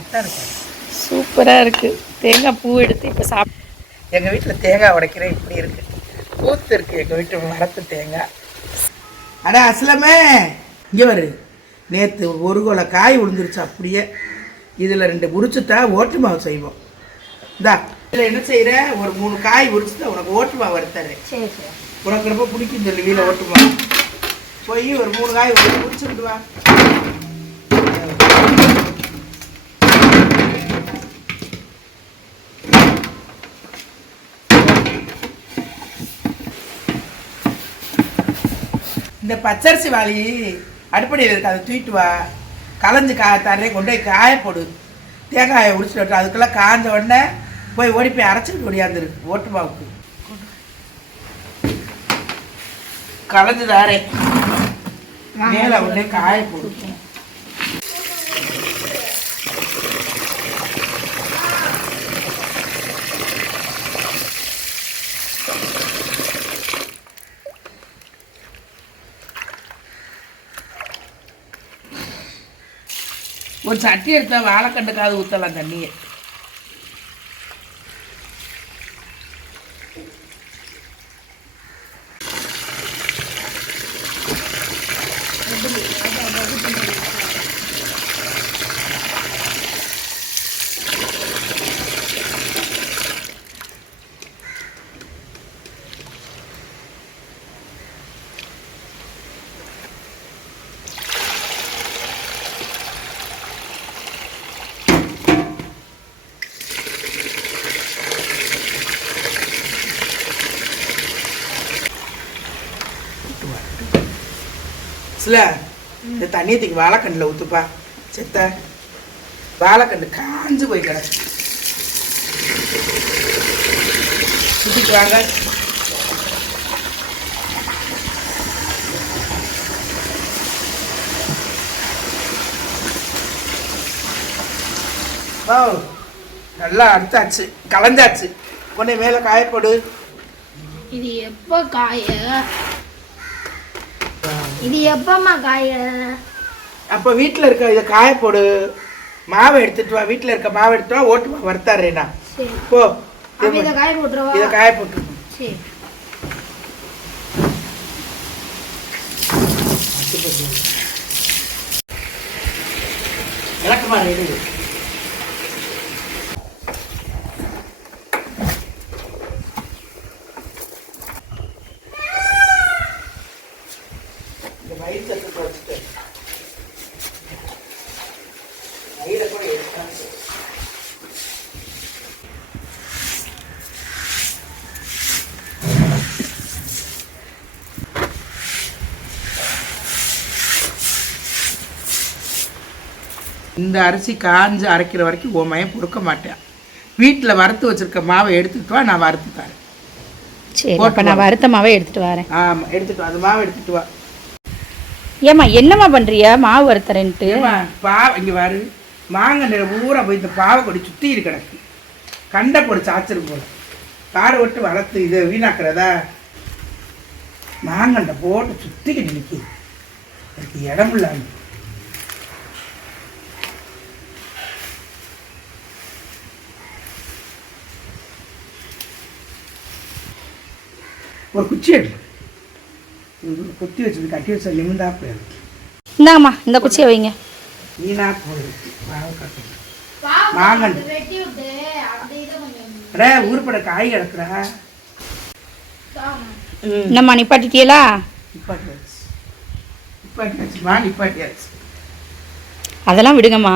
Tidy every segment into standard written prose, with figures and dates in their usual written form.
கரெக்டாக இருக்கு. சூப்பராக இருக்குது. தேங்காய் பூ எடுத்து இப்போ எங்கள் வீட்டில் தேங்காய் உடைக்கிறேன் இப்படி இருக்குது. பூத்து இருக்குது எங்கள் வீட்டு மரத்து தேங்காய். அடா அசலமே இங்கே வரு. நேற்று ஒரு கொலை காய் விழுந்துருச்சு அப்படியே. இதில் 2 உரிச்சுட்டா ஓட்டு மாவு செய்வோம். இந்தா இதில் என்ன செய்கிற, ஒரு 3 காய் உரிச்சுட்டா உனக்கு ஓட்டு மாவு வறுத்தரேன். சரி சரி. உனக்கு ரொம்ப பிடிக்கும் சொல்லி வீட்டில் ஓட்டு மாவு. போய் ஒரு 3 காய் உரிச்சுக்கிட்டு வா. இந்த பச்சரிசி வாளி அடுப்படியில் இருக்கு, அதை தூக்கிட்டு வா. களைஞ்சு தரேன், கொண்டு போய் காய போடு. தேங்காயை உடிச்சிட்டு விட்டு அதுக்கெல்லாம் காஞ்ச உடனே போய் ஓடி போய் அரைச்சிட்டு ஓடியாந்துரு. ஓட்டு மாவுக்கு களைஞ்சு தாரேன், மேலே உடனே காய போடு. ஒரு சட்டி எடுத்தால் வாழைக்கண்டுக்காது ஊற்றலாம் தண்ணியை. சில இந்த தண்ணியத்துக்கு வாழைக்கண்டில் ஊற்றுப்பா. செத்த வாழைக்கண்டு காஞ்சு போய் கிடக்கு. சுற்றிட்டு வாங்க. ஓ நல்லா அறுத்தாச்சு, களைஞ்சாச்சு. கொண்டே மேலே காயப்போடு. இது எப்போ காய? இது எப்பமா காய? அப்போ வீட்டில் இருக்க இதை காய போடு. மாவை எடுத்துட்டு வா, வீட்டில் இருக்க மாவை எடுத்து வா. ஓட்டு மாவு வறுத்தாரேண்ணா. போ இதை காய போட்டுருவா. இதை காய போட்டுருவோம். சரி. விளக்கமா ரெடி. இந்த அரிசி காஞ்சு அரைக்கிற வரைக்கும் உன் மயம் கொடுக்க மாட்டேன். வீட்டில் வறுத்து வச்சிருக்க மாவை எடுத்துட்டு வா, நான் வறுத்து தரேன். சரி, அப்போ நான் வறுத்த மாவை எடுத்துட்டு வரேன். ஆமாம், எடுத்துட்டு வா, அந்த மாவை எடுத்துட்டு வா. ஏம்மா என்னம்மா பண்ணுறியா? மாவு வறுத்துறேன்ட்டு இங்கே வரு. மாங்கன்று ஊரை போய் இந்த பாவை கொடி சுற்றி கிடக்கு. கண்டை போடு சாச்சிரும் போல. காடு விட்டு வளர்த்து இதை வீணாக்குறதா? மாங்கண்டை போட்டு சுற்றிக்கிட்டு நிற்கிது. அதுக்கு இடம் இல்லாம ஒரு குச்சி எடு. குத்தி வச்சு கட்டி வச்ச நிமிந்தா போயிருக்கு. இந்தாங்கம்மா, இந்த குச்சியை வைங்க. வீணா போயிருக்கு. மாங்கண்டு அடே ஊருப்பட காய் கிடக்குறா. என்னம்மா நிப்பாட்டிட்டியலா? நிப்பாட்டியாச்சு, நிப்பாட்டியாச்சுமா, நிப்பாட்டியாச்சு. அதெல்லாம் விடுங்கம்மா.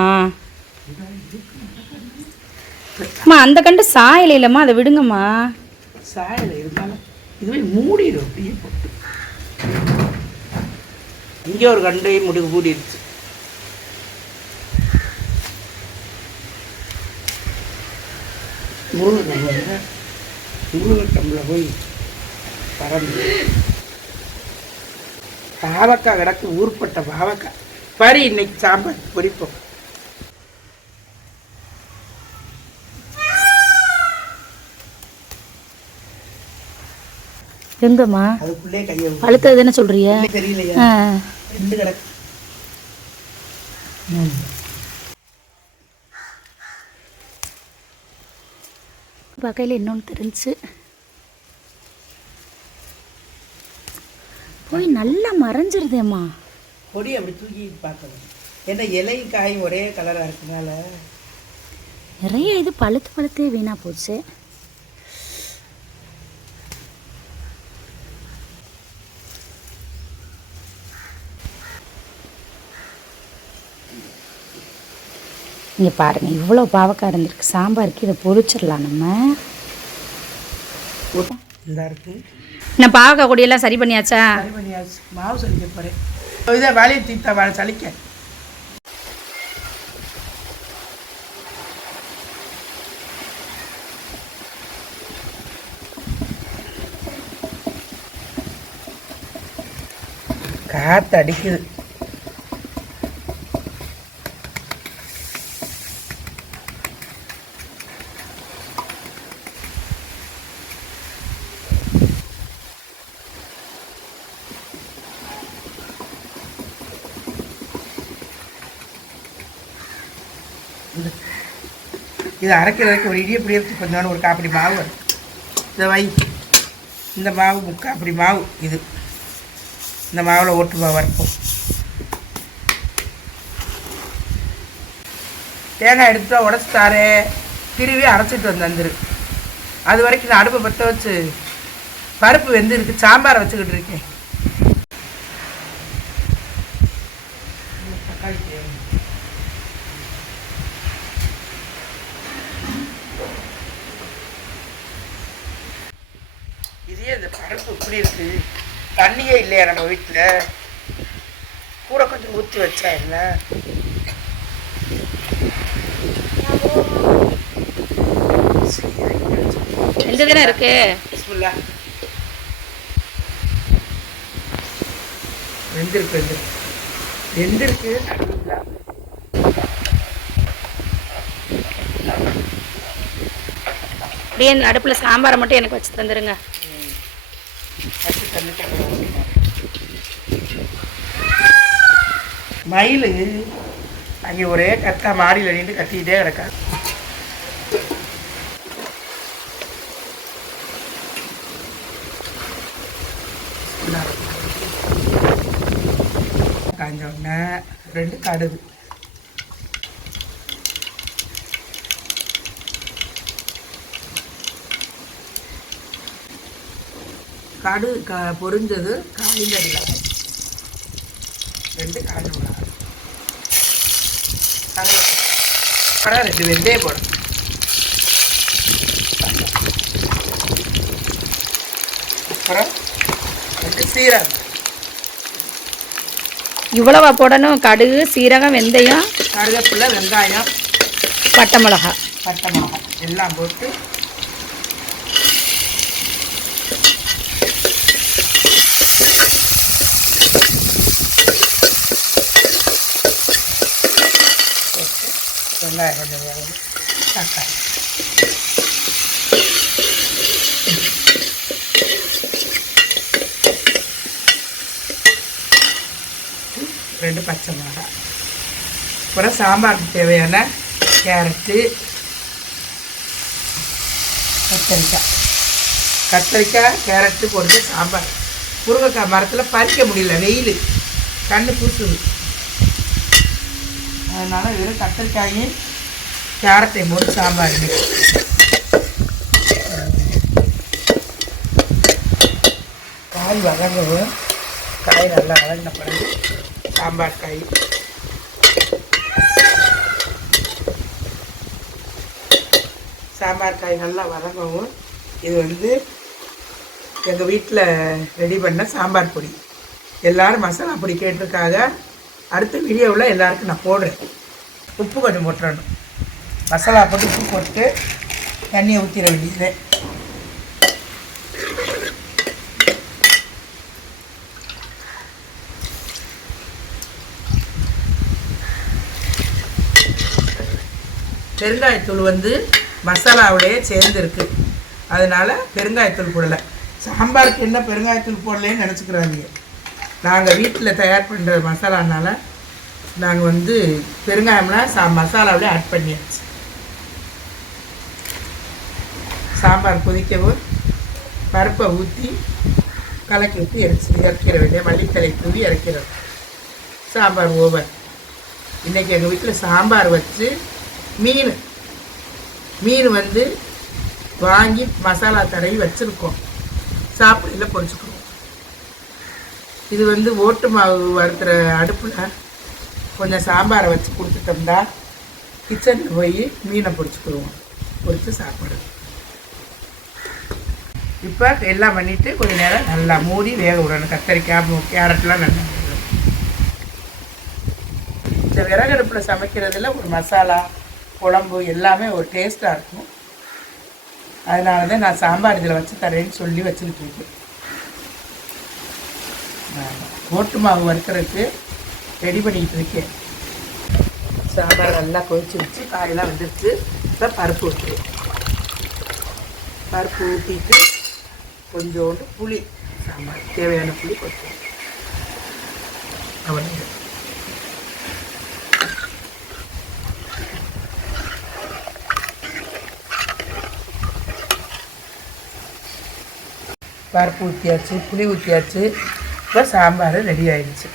அம்மா அந்த கண்டு சாயல இல்லைம்மா, அதை விடுங்கம்மா. சாயல இருந்தாலும் இதுவே மூடிடும் அப்படியே போட்டு. இங்கே ஒரு கண்டையும் முடிவு மூடிடுச்சு. முருகட்டம்பில் போய் பறந்து பாவக்காய் கிடக்கு. ஊர்பட்ட பாவக்காய் பறி. இன்னைக்கு சாம்பார் பொரிப்போம். எங்கம்மா? அதுக்குள்ளே கையை அழுத்தது என்ன சொல்றிய? தெரியலையா? ரெண்டு கிடக்கு. வகையில் இன்னொன்று தெரிஞ்சு போய் நல்லா மறைஞ்சிருதேம்மா. பொடி அப்படி தூக்கி பார்க்கணும். ஏன்னா இலையும் காயும் ஒரே கலராக இருக்கனால நிறைய இது பழுத்தே வீணாக போச்சு. இங்கே பாருங்கள், இவ்வளோ பாவக்காய் இருந்திருக்கு. சாம்பாருக்கு இதை பொரிச்சிடலாம் நம்ம. இதாக இருக்குது. நான் பாவக்காய் கொடியெல்லாம் சரி பண்ணியாச்சா? சரி பண்ணியாச்சு. மாவு சலிக்க போகிறேன். இதை வேலையை தீர்த்தா வேலை சலிக்க. காற்று அடிக்குது. இது அரைக்கிறதுக்கு ஒரு இடியப்படி எடுத்து கொஞ்சம் ஒரு காப்படி மாவு வரும். இதை வை. இந்த மாவு முக்காப்படி மாவு. இது இந்த மாவில் ஓட்டு மாவு வறுப்போம். தேங்காய் எடுத்துட்டா உடச்சிட்டாரு, திருவி அரைச்சிட்டு வந்துரு. அது வரைக்கும் நான் அடுப்பை பற்ற வச்சு பருப்பு வெந்திருக்கு, சாம்பாரை வச்சுக்கிட்டு இருக்கேன். தக்காளி இதே இந்த பருப்பு இப்படி இருக்கு, தண்ணியே இல்லையா நம்ம வீட்டில்? கூட கொஞ்சம் ஊற்றி வச்சா என்ன? எந்த தானே இருக்கு? வெந்திருக்கு வெந்திருக்கு. அப்படியே அடுப்பில் சாம்பாரை மட்டும் எனக்கு வச்சு தந்துடுங்க. மயில் அங்கே ஒரே கத்தா மாடியில் நின்று கத்திக்கிட்டே கிடக்கா. காஞ்ச உடனே 2 கடுகு, கடுகு பொரிஞ்சது, காய்ந்த 2 காஞ்ச மிளகாய், அப்புறம் 2 வெந்தயம் போடும். அப்புறம் 2 சீரகம். இவ்வளவா போடணும்? கடுகு, சீரகம், வெந்தயம், கருவேப்பிலை, வெங்காயம், பட்டை மிளகாய் எல்லாம் போட்டு வெங்காயம் கொஞ்சம் வேகும், தக்காளி, ரெண்டு பச்சை மிளகாய். அப்புறம் சாம்பாருக்கு தேவையான கேரட்டு, கத்திரிக்காய், கேரட்டு போட்டு சாம்பார். முருங்கைக்காய் மரத்தில் பறிக்க முடியல, வெயில் கண்ணு பூசுது. அதனால் வெறும் கத்திரிக்காயும் கேரட்டையும் போட்டு சாம்பார். காய் வதங்கவும், காய் நல்லா வதங்கின பிறகு சாம்பார் காய், சாம்பார் காய் நல்லா வதங்கவும். இது வந்து எங்கள் வீட்டில் ரெடி பண்ண சாம்பார் பொடி. எல்லோரும் மசாலா பொடி கேட்டிருக்காங்க. அடுத்த வீடியோவில் எல்லாருக்கும் நான் போடுறேன். உப்பு கொஞ்சம் போட்டுறணும். மசாலா போட்டு உப்பு போட்டு தண்ணியை ஊற்றிட வேண்டியது. பெருங்காயத்தூள் வந்து மசாலாவோடையே சேர்ந்துருக்கு, அதனால் பெருங்காயத்தூள் போடலை. சாம்பாருக்கு என்ன பெருங்காயத்தூள் போடலேன்னு நினச்சிக்கிறாங்க. நாங்கள் வீட்டில் தயார் பண்ணுற மசாலானால நாங்கள் வந்து பெருங்காயம்லாம் மசாலாவிலே ஆட் பண்ணியாச்சு. சாம்பார் கொதிக்கவும் பருப்பை ஊற்றி கலக்கி ஊற்றி இறக்கிற வேண்டிய மல்லித்தலை தூவி இறக்கிறது. சாம்பார் ஓவர். இன்றைக்கி எங்கள் வீட்டில் சாம்பார் வச்சு மீன் வந்து வாங்கி மசாலா தடவி வச்சுருக்கோம். சாப்பிடையில் பொரிச்சுக்குவோம். இது வந்து ஓட்டு மாவு வறுக்கிற அடுப்பில் கொஞ்சம் சாம்பாரை வச்சு கொடுத்துட்டோம்னா கிச்சனுக்கு போய் மீனை பொரிச்சுக்குருவோம். பொரித்து சாப்பிடுறது. இப்போ எல்லாம் பண்ணிவிட்டு கொஞ்சம் நேரம் நல்லா மூடி வேக விடணும். கத்தரிக்காய் கேரட்லாம் நல்லா வேகணும். இந்த விறகடுப்பில் சமைக்கிறதுல ஒரு மசாலா குழம்பு எல்லாமே ஒரு டேஸ்ட்டாக இருக்கும். அதனால தான் நான் சாம்பார் இதில் வச்சு தரேன்னு சொல்லி வச்சுக்கிட்டு இருக்கேன். ஓட்டு மாவு வறுக்கிறதுக்கு ரெடி பண்ணிக்கிட்டு இருக்கேன். சாம்பார் நல்லா கொதிச்சு வச்சு காயெல்லாம் வந்துடுச்சு. இப்போ பருப்பு ஊற்றுவேன். பருப்பு ஊற்றிட்டு கொஞ்சோண்டு புளி, சாம்பார் தேவையான புளி கொத்துவேன். அவ்வளோ பருப்பு ஊற்றியாச்சு, புளி ஊற்றியாச்சு. இப்போ சாம்பார் ரெடி ஆயிடுச்சு.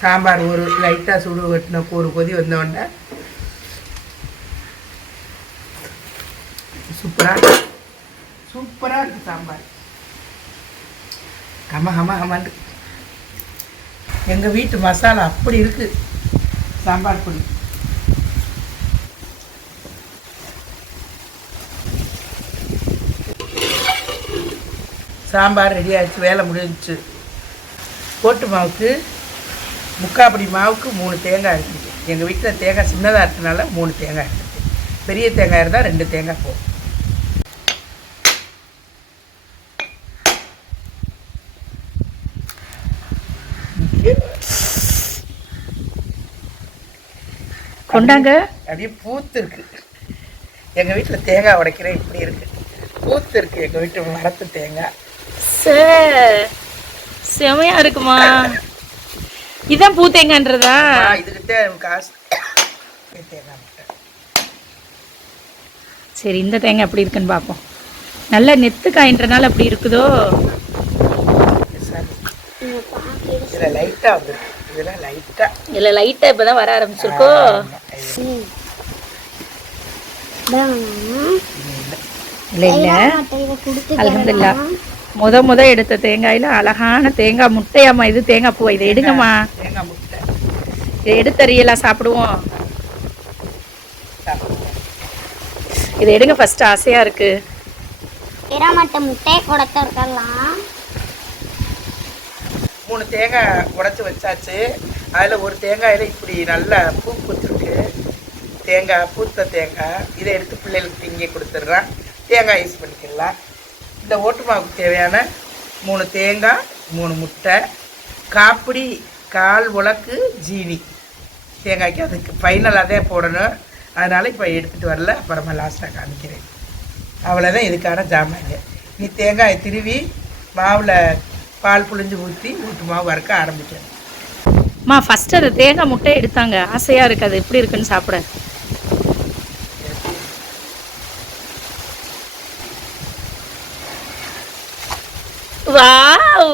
சாம்பார் ஒரு லைட்டாக சுடு வெட்டின ஒரு கொதி வந்தோடனே சூப்பராக இருக்குது சாம்பார். கமண்டு எங்கள் வீட்டு மசாலா அப்படி இருக்குது. சாம்பார் பொடி சாம்பார் ரெடி ஆகிடுச்சு. வேலை முடிஞ்சிச்சு. போட்டு மாவுக்கு முக்காப்படி மாவுக்கு 3 தேங்காய் எடுத்துட்டு. எங்கள் வீட்டில் தேங்காய் சின்னதாக இருக்கிறதுனால 3 தேங்காய் எடுத்துட்டு. பெரிய தேங்காய் இருந்தால் 2 தேங்காய் போகும். கொண்டாங்க. அப்படியே பூத்து இருக்கு. எங்கள் வீட்டில் தேங்காய் உடைக்கிறேன் இப்படி இருக்கு. பூத்து இருக்கு எங்கள் வீட்டு மரத்து தேங்காய். செமையா இருக்குமா? இதான் பூ தேங்காய்ன்றதா? இதுக்கிட்ட காசு தேங்காய். சரி, இந்த தேங்காய் எப்படி இருக்குன்னு பார்ப்போம். நல்ல நெத்து காயின்றனால அப்படி இருக்குதோ? இதில் லைட்டாக வந்துருக்கு. இதில் லைட்டாக இப்போ தான் வர ஆரம்பிச்சிருக்கோ? இல்லை இல்லை, அல்ஹம்துலில்லாஹ். முத எடுத்த தேங்காயில் அழகான தேங்காய் முட்டையாம்மா. இது தேங்காய் பூ. இதை எடுங்கம்மா. தேங்காய் முட்டை இதை எடுத்தறியெல்லாம் சாப்பிடுவோம். இதை எடுங்க ஃபர்ஸ்ட். ஆசையாக இருக்கு. முட்டை கொடுத்துருக்கலாம். 3 தேங்காய் உடச்சி வச்சாச்சு. அதில் ஒரு தேங்காயில் இப்படி நல்லா பூ பூத்துருக்கு. தேங்காய் பூத்த தேங்காய். இதை எடுத்து பிள்ளைகளுக்கு இங்கே கொடுத்துட்றான். தேங்காய் யூஸ் பண்ணிக்கலாம். இந்த ஓட்டு மாவுக்கு தேவையான 3 தேங்காய், 3 முட்டை, காப்பிடி 1/4 உலக்கு ஜீனி. தேங்காய்க்கு அதுக்கு ஃபைனலாக தான் போடணும். அதனால் இப்போ எடுத்துகிட்டு வரல, அப்புறமா லாஸ்ட்டாக காமிக்கிறேன். அவ்வளோதான் இதுக்கான ஜாமான். நீ தேங்காயை திருவி மாவில் பால் புழிஞ்சு ஊற்றி ஓட்டு மாவு வறுக்க ஆரம்பிக்கணும். அம்மா ஃபஸ்ட்டு அது தேங்காய் முட்டை எடுத்தாங்க. ஆசையாக இருக்குது. அது எப்படி இருக்குன்னு சாப்பிட. வாவ்,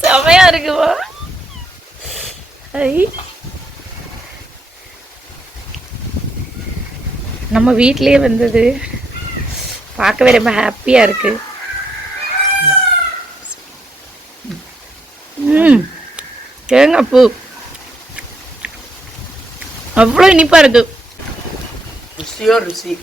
செமையா இருக்குமா? நம்ம வீட்லயே வந்தது. பார்க்கவே ரொம்ப ஹாப்பியா இருக்கு. தேங்காய் பூ அவ்வளோ இனிப்பா இருக்கு. ருசியோ ருசி.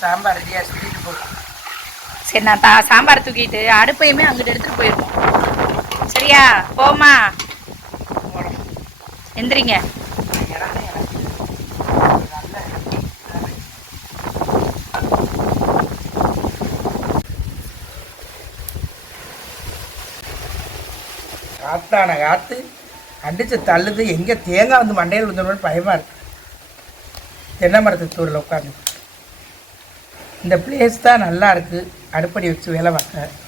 சாம்பார் ரெடியாக சுற்றிட்டு போகலாம். சரி, நான் சாம்பார் தூக்கிட்டு அடுப்பையுமே அங்கிட்டு எடுத்துகிட்டு போயிருக்கோம். சரியா? போமா, எந்திரிங்க. காத்தான காற்று அடித்து தள்ளுது. எங்கே தேங்காய் வந்து மண்டையில் விழுந்தோம்னு பயமாக இருக்குது. தென்னை மரத்து தூரில் உட்காந்து இந்த பிளேஸ் தான் நல்லா இருக்குது. அடுப்படி வச்சு வேலை பார்க்க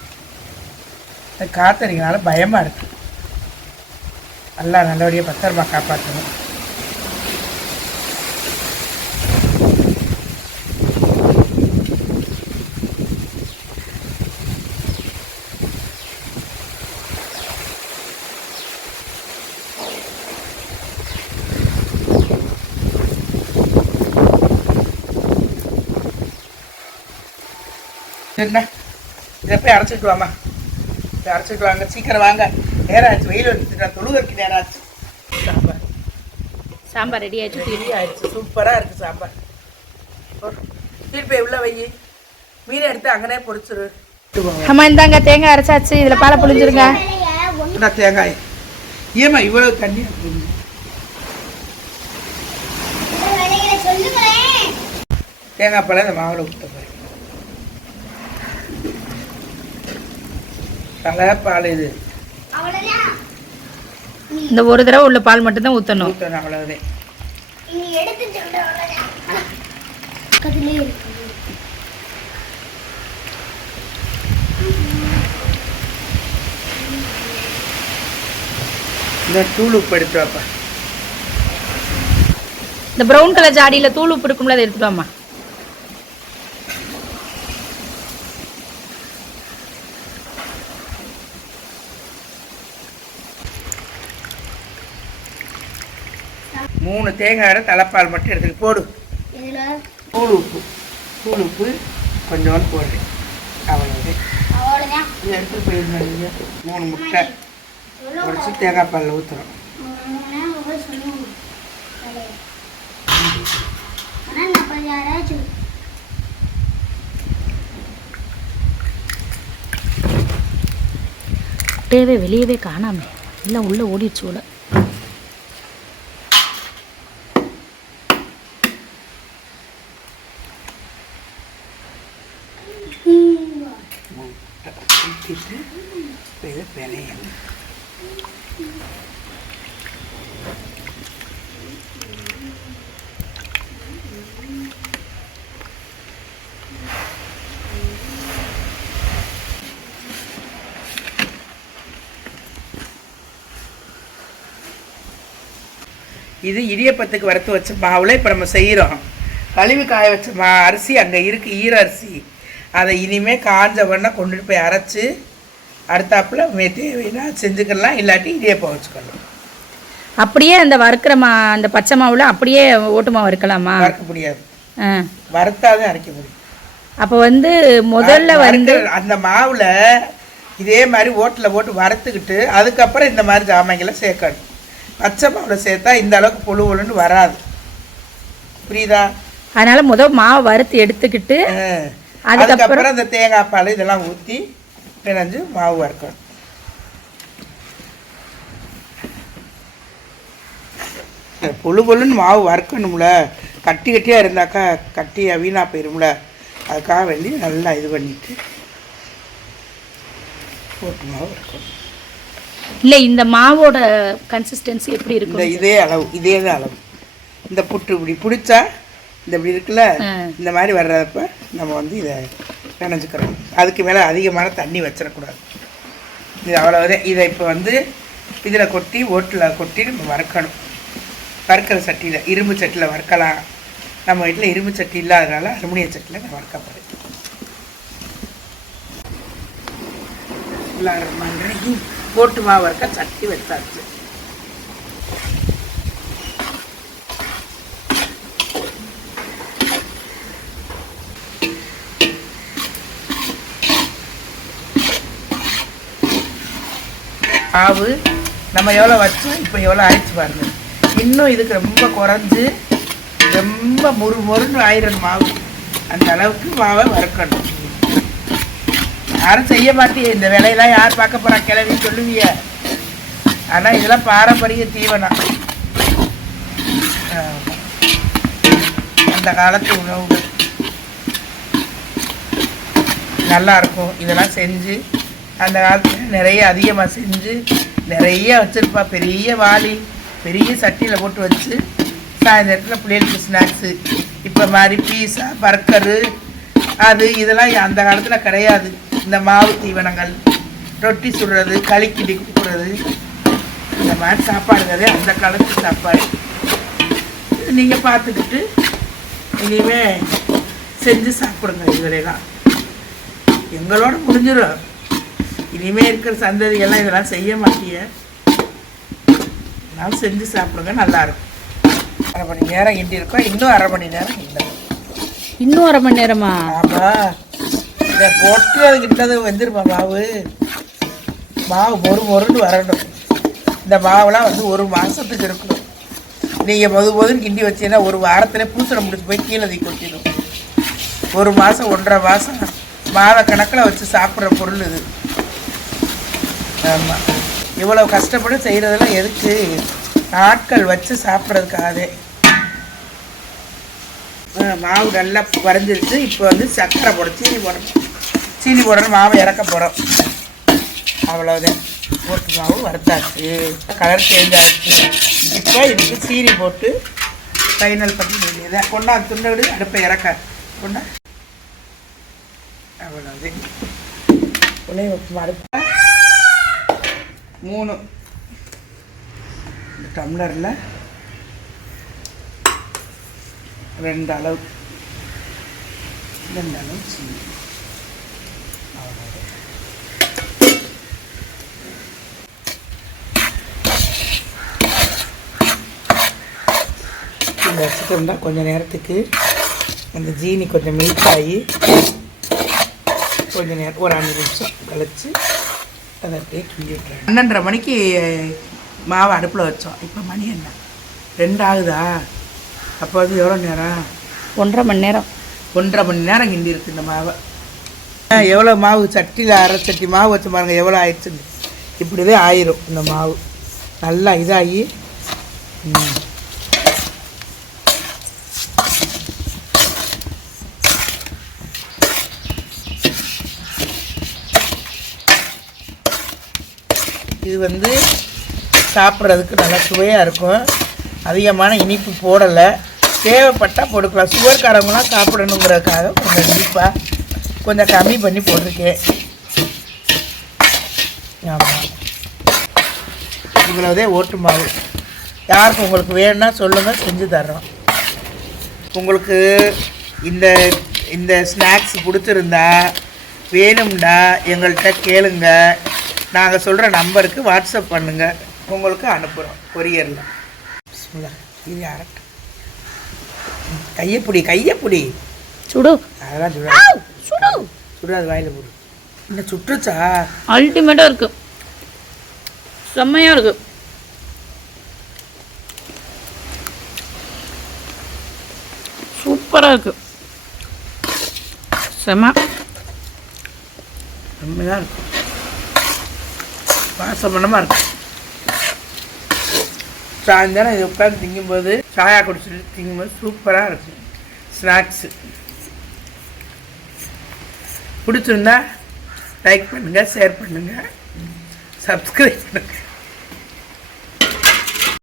காத்தடிங்கனால பயமாக இருக்குது. நல்லா நல்லபடியாக பத்திரமா காப்பாற்றணும். சரிண்ணா, இதை போய் அரைச்சிட்டு வாமா. இதை அரைச்சிட்டு வாங்க, சீக்கிரம் வாங்க. நேரம் ஆச்சு, வெயில் வந்துட்டு தொழுகைக்கு நேரம் ஆச்சு. சாம்பார் ரெடி ஆயிடுச்சு. ரெடி ஆயிடுச்சு, சூப்பராக இருக்குது சாம்பார். திருப்பி உள்ள வை, மீன் எடுத்து அங்கனே பொரிச்சிரு. அம்மா இந்தாங்க தேங்காய் அரைச்சாச்சு. இதில் பாலை புளிஞ்சிருங்க. தேங்காய் ஏமா இவ்வளவு தண்ணி? தேங்காய் பாலை இந்த மாவில் ஊற்ற போகிறேன். தலைப்பால் இது இந்த ஒரு தடவை உள்ள பால் மட்டும்தான் ஊற்றணும். ஊற்றணும், அவ்வளவுதான். இந்த தூள் உப்பு எடுத்து வைப்பா. இந்த ப்ரௌன் கலர் ஜாடியில் தூள் உப்பு இருக்கும்ல, அதை எடுத்துட்டு வாம்மா. மூணு தேங்காயோட தலைப்பால் மட்டும் எடுத்துட்டு போடு. தூள் உப்பு கொஞ்சோண்டு போடுறேன், அவ்வளோதான். இது எடுத்துட்டு போயிருந்தீங்க. 3 முட்டை உடச்சி தேங்காய் பாலில் ஊற்றுறோம். முட்டையவே வெளியவே காணாமே, எல்லாம் உள்ள ஓடிடுச்சு போல. இது இடியப்பத்துக்கு வறுத்து வச்ச மாவில் இப்போ நம்ம செய்கிறோம். கழுவி காய வச்ச அரிசி அங்கே இருக்குது, ஈர அரிசி. அதை இனிமேல் காஞ்ச உடனே கொண்டுட்டு போய் அரைச்சி அடுத்தாப்புல தேவைன்னா செஞ்சுக்கலாம், இல்லாட்டி இடியப்பம் வச்சுக்கலாம். அப்படியே அந்த வறுக்கிற அந்த பச்சை மாவில் அப்படியே ஓட்டு மாவு வறுக்கலாமா? வறுக்க முடியாது, வறுத்தாதான் அரைக்க முடியும். அப்போ வந்து முதல்ல வந்து அந்த மாவில் இதே மாதிரி ஓட்டில் போட்டு வறுத்துக்கிட்டு அதுக்கப்புறம் இந்த மாதிரி ஜாமான்களை சேர்க்கணும். பச்சை மாவில் சேர்த்தா இந்த அளவுக்கு பொழு பொழுன்னு வராது, புரியுதா? அதனால முதல் மாவு வறுத்து எடுத்துக்கிட்டு அதுக்கப்புறம் இந்த தேங்காய் பால் இதெல்லாம் ஊற்றி பிணைஞ்சு மாவு வறுக்கணும். பொழு பொழுன்னு மாவு வறுக்கணும்ல, கட்டி கட்டியாக இருந்தாக்கா கட்டியாக வீணாக போயிடும்ல, அதுக்காக வேண்டி நல்லா இது பண்ணிட்டு போட்டு மாவு வறுக்கணும். இல்லை, இந்த மாவோட கன்சிஸ்டன்சி எப்படி இருக்கும்? இதே அளவு, இதே தான் அளவு. இந்த புட்டு இப்படி பிடிச்சா இந்த இப்படி இருக்குல்ல, இந்த மாதிரி வர்றப்ப நம்ம வந்து இதை பிணைஞ்சிக்கிறோம். அதுக்கு மேலே அதிகமான தண்ணி வச்சிடக்கூடாது. இது அவ்வளோதான். இதை இப்போ வந்து இதில் கொட்டி ஓட்டில் கொட்டி நம்ம வறுக்கணும். வறுக்கிற சட்டியில், இரும்பு சட்டியில் வறுக்கலாம். நம்ம வீட்டில் இரும்பு சட்டி இல்லாதனால அலுமினிய சட்டியில் நான் வறுக்கப்படுது. போட்டு மாவு வறுக்க சட்டி வச்சாச்சு. மாவு நம்ம எவ்வளோ வச்சு இப்போ எவ்வளோ ஆயிடுச்சு பாருங்க. இன்னும் இதுக்கு ரொம்ப குறைஞ்சி ரொம்ப மொறுன்னு ஆயிரம் மாவு. அந்த அளவுக்கு மாவை வறுக்கணும். யாரும் செய்ய மாட்டியே இந்த வேலையெல்லாம், யார் பார்க்க போகிறா கிளவின்னு சொல்லுவிய. ஆனால் இதெல்லாம் பாரம்பரிய தீவனம், அந்த காலத்து உணவுகள் நல்லாயிருக்கும். இதெல்லாம் செஞ்சு அந்த காலத்தில் நிறைய அதிகமாக செஞ்சு நிறைய வச்சுருப்பா. பெரிய வாளி பெரிய சட்டியில் போட்டு வச்சு சாயந்தரத்தில் பிள்ளைகளுக்கு ஸ்நாக்ஸு இப்போ மாதிரி பீஸா பர்கரு அது இதெல்லாம் அந்த காலத்தில் கிடையாது. இந்த மாவு தீவனங்கள், ரொட்டி சுடுறது, களி கிண்டி கொடுக்குறது, இந்த மாதிரி சாப்பாடுங்கிறதே அந்த காலத்து சாப்பாடு. நீங்கள் பார்த்துக்கிட்டு இனிமேல் செஞ்சு சாப்பிடுங்க. இதுவரையெல்லாம் எங்களோட முடிஞ்சிடும். இனிமேல் இருக்கிற சந்ததிகள்லாம் இதெல்லாம் செய்ய மாட்டீங்க. நான் செஞ்சு சாப்பிடுங்க, நல்லாயிருக்கும். அரை மணி நேரம் கிண்டி இருக்கோம், இன்னும் அரை மணி நேரம் கிண்டணும். இன்னும் அரை மணி நேரமா? ஆமாம், இதை போட்டு அது கிட்டது வெந்துருமா மாவு. மாவு மொறுன்னு வரணும். இந்த மாவுலாம் வந்து ஒரு மாதத்துக்கு இருக்கணும். நீங்கள் போதுன்னு கிண்டி வச்சீங்கன்னா ஒரு வாரத்தில் பூசணம் முடிச்சு போய் கீழே தூக்கி கொட்டிடும். ஒரு மாதம் 1.5 மாதம் மாத கணக்கில் வச்சு சாப்பிட்ற பொருள் இது. ஆமாம், இவ்வளோ கஷ்டப்பட்டு செய்கிறதெல்லாம் எதுக்கு? நாட்கள் வச்சு சாப்பிட்றதுக்காகவே. மாவு நல்லா வரைஞ்சிருச்சு. இப்போ வந்து சர்க்கரை போடணும், சீனி போடணும், மாவை இறக்க போகிறோம். அவ்வளோதான். போட்டு மாவு வறுத்தாச்சு, கலர் சேஞ்ச் ஆகிடுச்சு. இப்போ இதுக்கு சீனி போட்டு ஃபைனல் பண்ணி வேண்டியதை கொண்டா துண்டை விடு. அடுப்பை இறக்க கொண்டா. அவ்வளோது. உலையை வச்சு அடுப்பை 3 டம்ளரில் 2 அளவு சீனி. அவ்வளோது. இதை வச்சுட்டோம்னா கொஞ்சம் நேரத்துக்கு அந்த ஜீனி கொஞ்சம் மெல்ட் ஆகி கொஞ்சம் நேரம் ஒரு 5 நிமிஷம் கழிச்சு அதை அப்படியே கிண்டி விட்டுறேன். 12:30 மணிக்கு மாவு அடுப்பில் வச்சோம். இப்போ மணி என்ன 2 ஆகுதா? அப்போ வந்து எவ்வளோ நேரம்? 1.5 மணி நேரம். 1.5 மணி நேரம் கிண்டி இருக்குது இந்த மாவை. எவ்வளோ மாவு சட்டியில் அரை சட்டி மாவு வச்சு பாருங்க எவ்வளோ ஆயிடுச்சுன்னு. இப்படிதான் ஆயிரும் இந்த மாவு நல்லா இதாகி. இது வந்து சாப்பிட்றதுக்கு நல்லா சுவையாக இருக்கும். அதிகமான இனிப்பு போடலை, தேவைப்பட்டால் போட்டுக்கலாம். சுகர்காரங்களாம் சாப்பிடணுங்கிறதுக்காக கொஞ்சம் இனிப்பாக கொஞ்சம் கம்மி பண்ணி போட்டிருக்கேன். ஆமாம், இவ்வளோதே ஓட்டு மாவு. யாருக்கு உங்களுக்கு வேணும்னா சொல்லுங்கள், செஞ்சு தர்றோம். உங்களுக்கு இந்த இந்த ஸ்நாக்ஸ் பிடிச்சிருந்தா வேணும்டா எங்கள்கிட்ட கேளுங்க. நாங்கள் சொல்கிற நம்பருக்கு வாட்ஸ்அப் பண்ணுங்கள், உங்களுக்கு அனுப்புகிறோம் கொரியரில். இது அரட்டு கையப்பிடி சுடு. அதெல்லாம் சுடாது, வாயில் போடு. இந்த சுட்டுச்சா அல்டிமேட்டாக இருக்குது, செம்மையாக இருக்குது. சூப்பராக இருக்குது, செம்ம செம்மையாக இருக்கும், வாசமனமாக இருக்கும். சாயந்தரம் இது உட்காந்து திங்கும்போது சாயா குடிச்சிட்டு திங்கும்போது சூப்பராக இருக்கும். ஸ்நாக்ஸு பிடிச்சிருந்தா லைக் பண்ணுங்கள், ஷேர் பண்ணுங்கள், சப்ஸ்கிரைப் பண்ணுங்கள்.